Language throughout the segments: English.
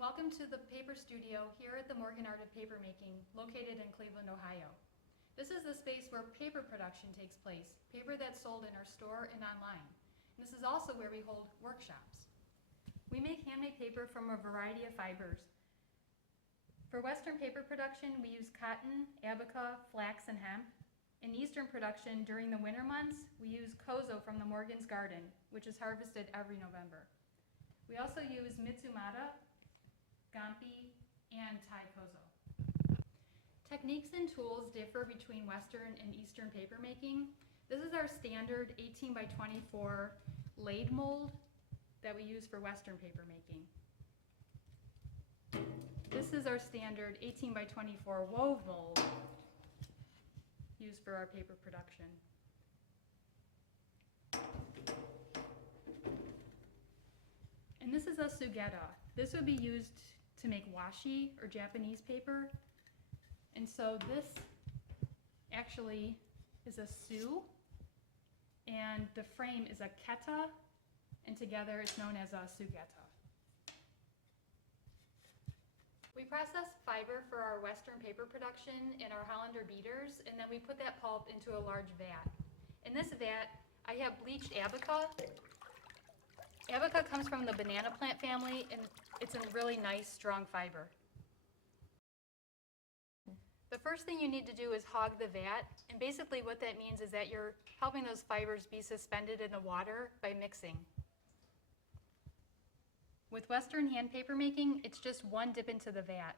Welcome to the Paper Studio here at the Morgan Art of Papermaking, located in Cleveland, Ohio. This is the space where paper production takes place, paper that's sold in our store and online. And this is also where we hold workshops. We make handmade paper from a variety of fibers. For Western paper production, we use cotton, abaca, flax, and hemp. In Eastern production, during the winter months, we use kozo from the Morgan's garden, which is harvested every November. We also use mitsumata, gampi, and tai kozo. Techniques and tools differ between Western and Eastern papermaking. This is our standard 18 by 24 laid mold that we use for Western papermaking. This is our standard 18 by 24 wove mold used for our paper production. And this is a sugeta. This would be used to make washi or Japanese paper. And so this actually is a su, and the frame is a keta, and together it's known as a sugeta. We process fiber for our Western paper production in our Hollander beaters, and then we put that pulp into a large vat. In this vat, I have bleached abaca. Abaca comes from the banana plant family, and it's a really nice, strong fiber. The first thing you need to do is hog the vat, and basically what that means is that you're helping those fibers be suspended in the water by mixing. With Western hand paper making, it's just one dip into the vat.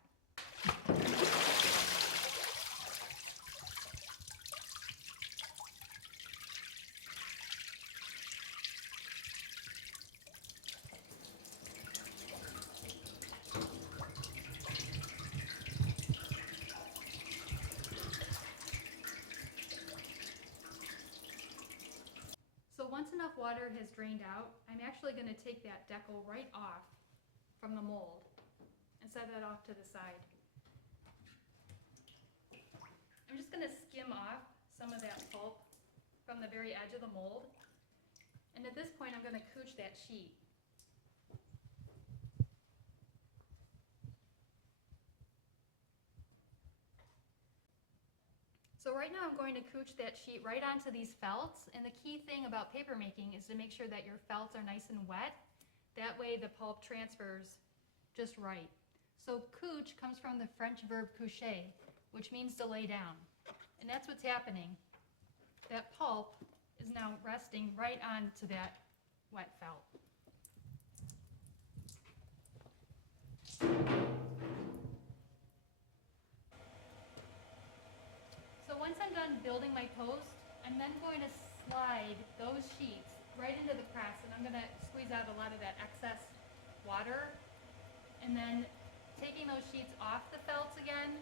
So once enough water has drained out, I'm actually going to take that decal right off from the mold and set that off to the side. I'm just going to skim off some of that pulp from the very edge of the mold, and at this point I'm going to couch that sheet. So right now I'm going to couch that sheet right onto these felts, and the key thing about paper making is to make sure that your felts are nice and wet. That way the pulp transfers just right. So couch comes from the French verb coucher, which means to lay down. And that's what's happening. That pulp is now resting right onto that wet felt. So once I'm done building my post, I'm then going to slide those sheets right into the press, and I'm going to squeeze out a lot of that excess water, and then taking those sheets off the felts again,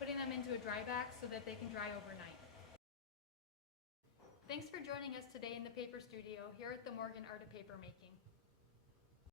putting them into a dry box so that they can dry overnight. Thanks for joining us today in the Paper Studio here at the Morgan Art of Papermaking.